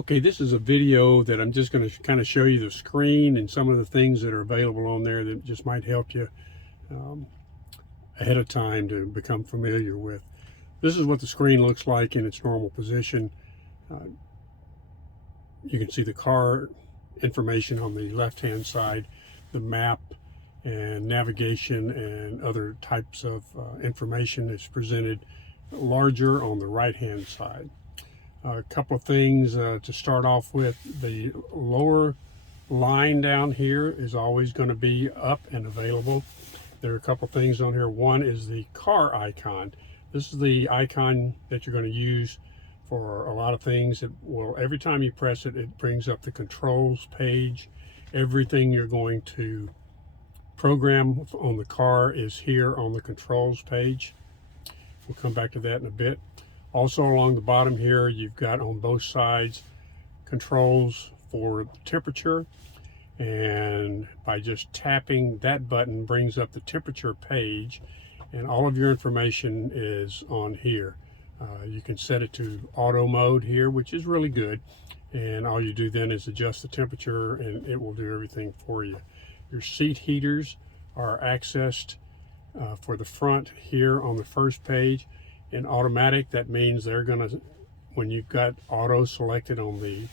Okay, this is a video that I'm just going to kind of show you the screen and some of the things that are available on there that just might help you um, ahead of time to become familiar with. This is what the screen looks like in its normal position. Uh, you can see the car information on the left-hand side, the map and navigation and other types of information is presented larger on the right-hand side. A couple of things to start off with. The lower line down here is always going to be up and available. There are a couple of things on here. One is the car icon. This is the icon that you're going to use for a lot of things. It will, every time you press it, it brings up the controls page. Everything you're going to program on the car is here on the controls page. We'll come back to that in a bit. Also along the bottom here, you've got on both sides controls for the temperature, and by just tapping that button brings up the temperature page, and all of your information is on here. You can set it to auto mode here, which is really good, and all you do then is adjust the temperature and it will do everything for you. Your seat heaters are accessed for the front here on the first page. In automatic, that means they're going to, when you've got auto selected on the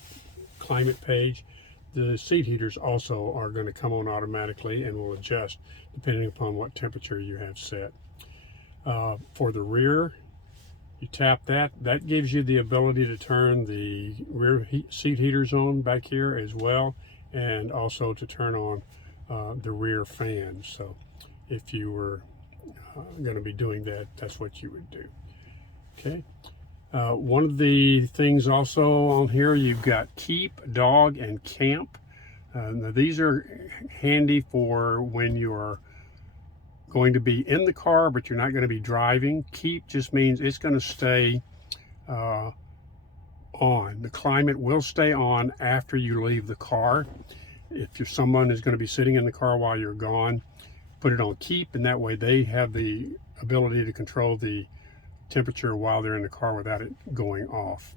climate page, the seat heaters also are going to come on automatically and will adjust depending upon what temperature you have set. For the rear, you tap that. That gives you the ability to turn the rear seat heaters on back here as well, and also to turn on the rear fans. So if you were going to be doing that, that's what you would do. Okay. One of the things also on here, you've got keep, dog, and camp. Now these are handy for when you're going to be in the car, but you're not going to be driving. Keep just means it's going to stay on. The climate will stay on after you leave the car. If someone is going to be sitting in the car while you're gone, put it on keep, and that way they have the ability to control the temperature while they're in the car without it going off.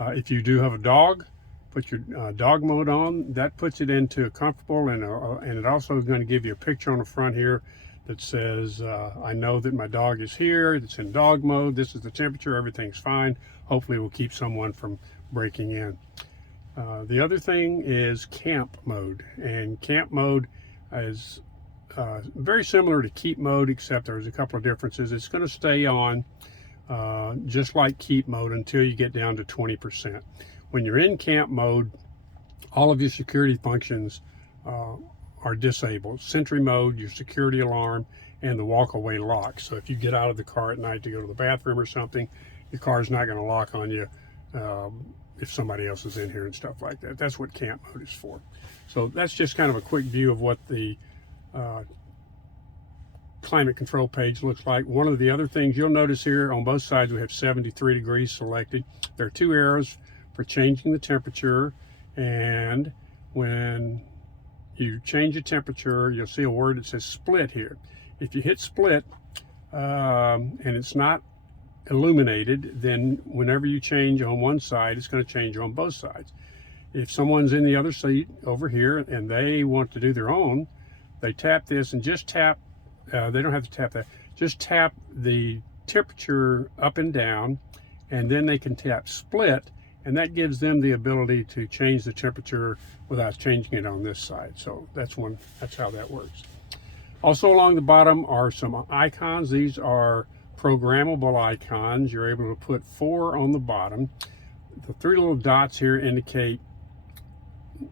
If you do have a dog, put your dog mode on. That puts it into comfortable, and it also is going to give you a picture on the front here that says, I know that my dog is here, it's in dog mode, this is the temperature, everything's fine. Hopefully it will keep someone from breaking in. The other thing is camp mode, and camp mode is very similar to keep mode, except there's a couple of differences. It's going to stay on just like keep mode until you get down to 20%. When you're in camp mode, all of your security functions are disabled. Sentry mode, your security alarm, and the walk-away lock. So if you get out of the car at night to go to the bathroom or something, your car's not going to lock on you if somebody else is in here and stuff like that. That's what camp mode is for. So that's just kind of a quick view of what the climate control page looks like. One of the other things you'll notice here on both sides, we have 73 degrees selected. There are two arrows for changing the temperature, and when you change the temperature, you'll see a word that says split here. If you hit split and it's not illuminated, then whenever you change on one side, it's going to change on both sides. If someone's in the other seat over here and they want to do their own, they tap this and just tap, they don't have to tap that, just tap the temperature up and down, and then they can tap split, and that gives them the ability to change the temperature without changing it on this side. So that's how that works. Also along the bottom are some icons. These are programmable icons. You're able to put 4 on the bottom. The 3 little dots here indicate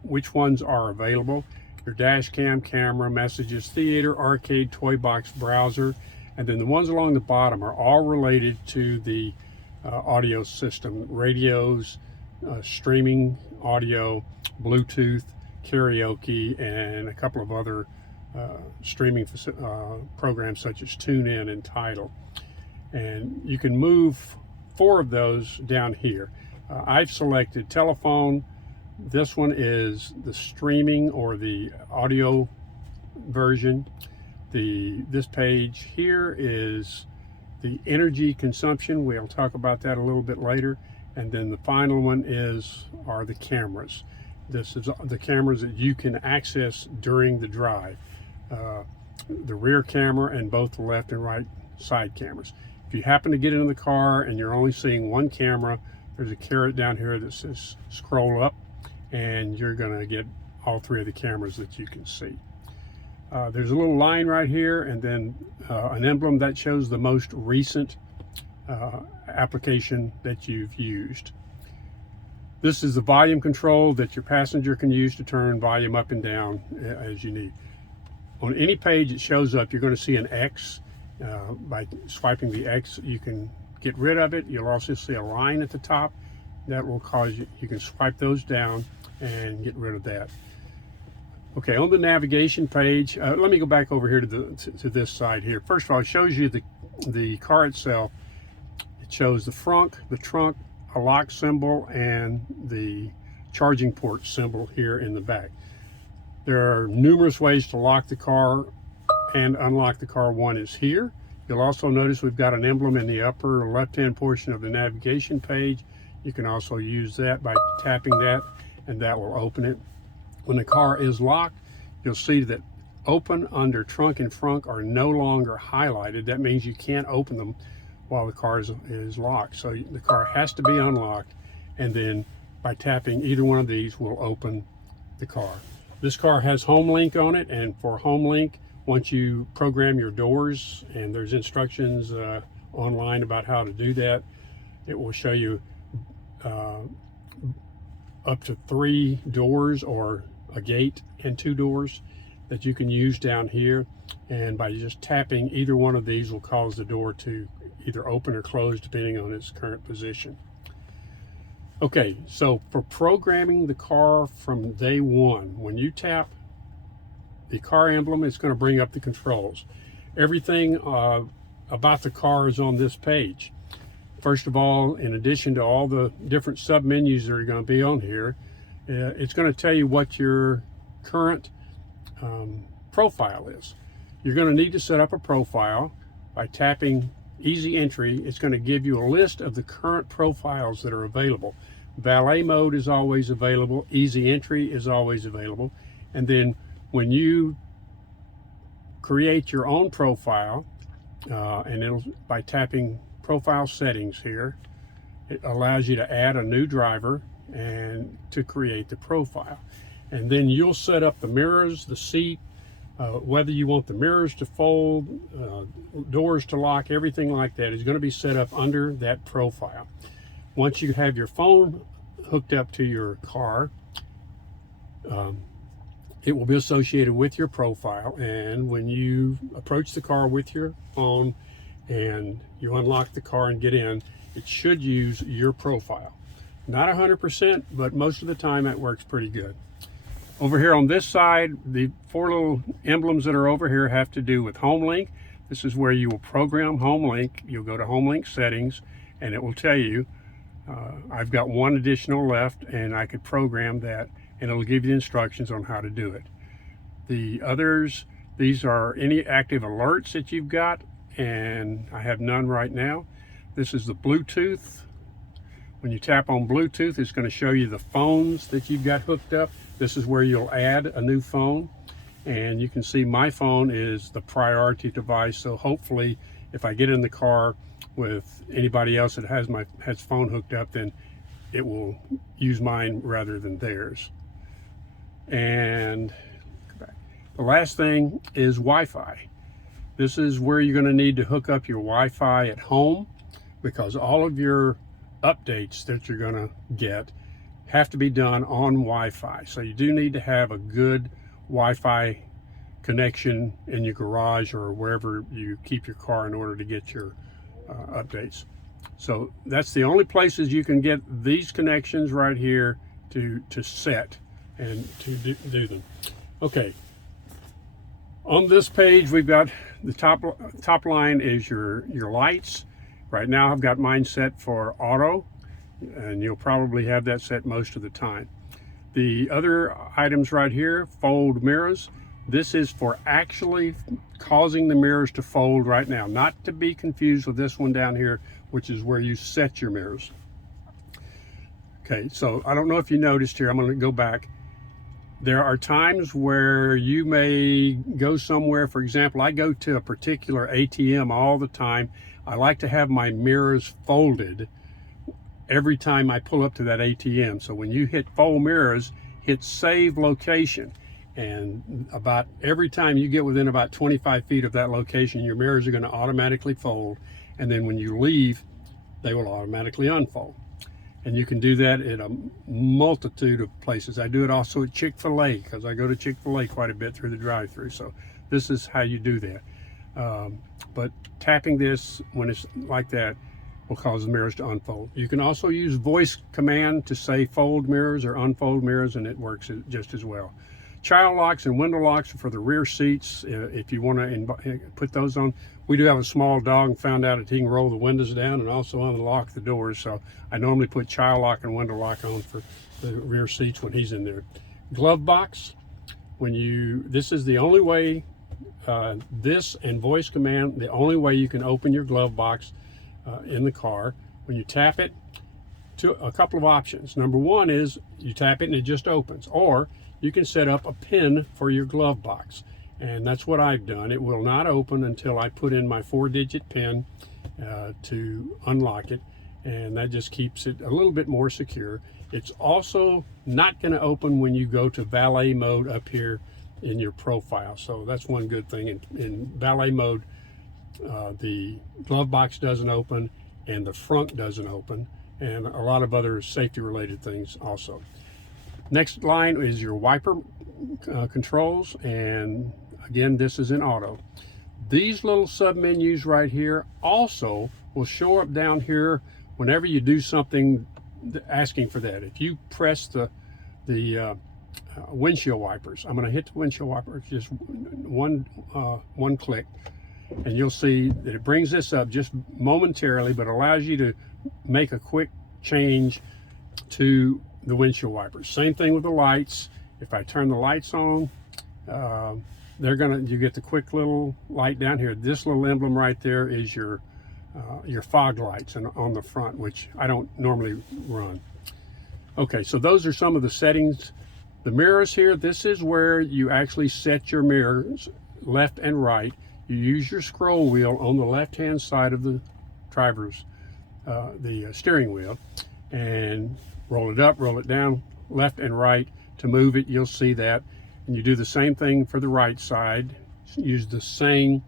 which ones are available. Your dash cam, camera, messages, theater, arcade, toy box, browser, and then the ones along the bottom are all related to the audio system: radios, streaming audio, Bluetooth, karaoke, and a couple of other streaming programs such as TuneIn and Tidal. And you can move 4 of those down here. I've selected telephone. This one is the streaming or the audio version. This page here is the energy consumption. We'll talk about that a little bit later. And then the final one are the cameras. This is the cameras that you can access during the drive. The rear camera and both the left and right side cameras. If you happen to get into the car and you're only seeing one camera, there's a caret down here that says scroll up, and you're going to get all three of the cameras that you can see. There's a little line right here, and then an emblem that shows the most recent application that you've used. This is the volume control that your passenger can use to turn volume up and down as you need. On any page it shows up, you're going to see an X. By swiping the X, you can get rid of it. You'll also see a line at the top that will cause you can swipe those down and get rid of that. Okay, on the navigation page, let me go back over here to this side here. First of all, it shows you the car itself. It shows the front, the trunk, a lock symbol, and the charging port symbol here in the back. There are numerous ways to lock the car and unlock the car. One is here. You'll also notice we've got an emblem in the upper left-hand portion of the navigation page. You can also use that by tapping that, and that will open it. When the car is locked, you'll see that open, under, trunk, and front are no longer highlighted. That means you can't open them while the car is locked. So the car has to be unlocked, and then by tapping either one of these will open the car. This car has HomeLink on it, and for HomeLink, once you program your doors, and there's instructions online about how to do that, it will show you up to 3 doors, or a gate and 2 doors that you can use down here. And by just tapping either one of these will cause the door to either open or close depending on its current position. Okay, so for programming the car from day one, when you tap the car emblem, it's going to bring up the controls. Everything about the car is on this page. First of all, in addition to all the different sub menus that are going to be on here, it's going to tell you what your current profile is. You're going to need to set up a profile. By tapping Easy Entry, it's going to give you a list of the current profiles that are available. Valet mode is always available. Easy Entry is always available. And then when you create your own profile, by tapping Profile Settings here, it allows you to add a new driver and to create the profile. And then you'll set up the mirrors, the seat, whether you want the mirrors to fold, doors to lock, everything like that is going to be set up under that profile. Once you have your phone hooked up to your car, it will be associated with your profile, and when you approach the car with your phone and you unlock the car and get in, it should use your profile. Not 100%, but most of the time that works pretty good. Over here on this side, the 4 little emblems that are over here have to do with HomeLink. This is where you will program HomeLink. You'll go to HomeLink settings, and it will tell you, I've got 1 additional left, and I could program that, and it'll give you instructions on how to do it. The others, these are any active alerts that you've got, and I have none right now. This is the Bluetooth. When you tap on Bluetooth, it's going to show you the phones that you've got hooked up. This is where you'll add a new phone, and you can see my phone is the priority device. So hopefully, if I get in the car with anybody else that has phone hooked up, then it will use mine rather than theirs. And the last thing is Wi-Fi. This is where you're going to need to hook up your Wi-Fi at home, because all of your updates that you're going to get have to be done on Wi-Fi. So you do need to have a good Wi-Fi connection in your garage or wherever you keep your car in order to get your updates. So that's the only places you can get these connections right here to set and to do them. Okay, on this page we've got the top line is your lights. Right now I've got mine set for auto, and you'll probably have that set most of the time. The other items right here, fold mirrors. This is for actually causing the mirrors to fold right now, not to be confused with this one down here, which is where you set your mirrors. Okay, so I don't know if you noticed here, I'm going to go back. There are times where you may go somewhere. For example, I go to a particular ATM all the time. I like to have my mirrors folded every time I pull up to that ATM. So when you hit fold mirrors, hit save location. And about every time you get within about 25 feet of that location, your mirrors are going to automatically fold. And then when you leave, they will automatically unfold. And you can do that at a multitude of places. I do it also at Chick-fil-A, because I go to Chick-fil-A quite a bit through the drive-thru. So this is how you do that. But tapping this when it's like that will cause the mirrors to unfold. You can also use voice command to say fold mirrors or unfold mirrors, and it works just as well. Child locks and window locks are for the rear seats. If you want to put those on, we do have a small dog and found out that he can roll the windows down and also unlock the doors. So I normally put child lock and window lock on for the rear seats when he's in there. Glove box. This is the only way. This and voice command, the only way you can open your glove box in the car. When you tap it, a couple of options. Number one is you tap it and it just opens, or you can set up a pin for your glove box, and that's what I've done. It will not open until I put in my 4-digit pin to unlock it, and that just keeps it a little bit more secure. It's also not going to open when you go to valet mode up here in your profile, so that's one good thing. In valet mode, the glove box doesn't open and the front doesn't open, and a lot of other safety related things also. Next line is your wiper controls, and again, this is in auto. These little sub menus right here also will show up down here whenever you do something asking for that. If you press the windshield wipers, I'm going to hit the windshield wipers, just one click, and you'll see that it brings this up just momentarily, but allows you to make a quick change to the windshield wipers. Same thing with the lights. If I turn the lights on, you get the quick little light down here. This little emblem right there is your fog lights on the front, which I don't normally run. Okay, so those are some of the settings. The mirrors here, this is where you actually set your mirrors left and right. You use your scroll wheel on the left hand side of the driver's steering wheel, and roll it up, roll it down, left and right to move it. You'll see that. And you do the same thing for the right side. Use the same